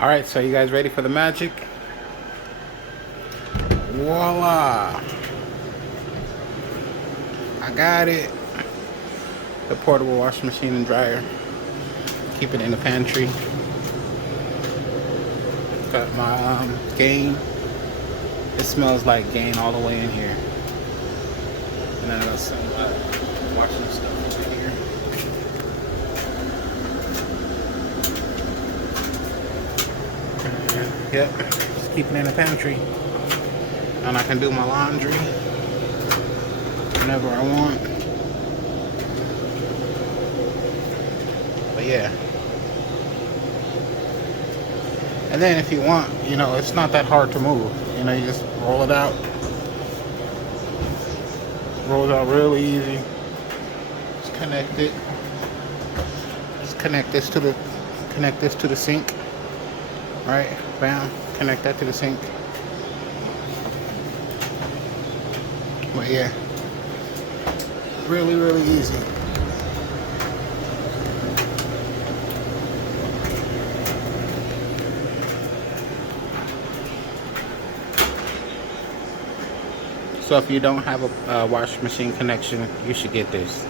Alright, so you guys ready for the magic? Voila! I got it. The portable washing machine and dryer. Keep it in the pantry. Got my Gain. It smells like Gain all the way in here. And then I got some washing stuff over here. Yep, just keep it in the pantry. And I can do my laundry whenever I want. But yeah. And then if you want, you know, it's not that hard to move. You know, you just roll it out. Rolls out really easy. Just connect it. Just connect this to the sink. Right? Bam. Connect that to the sink. But yeah. Really, really easy. So if you don't have a washing machine connection, you should get this.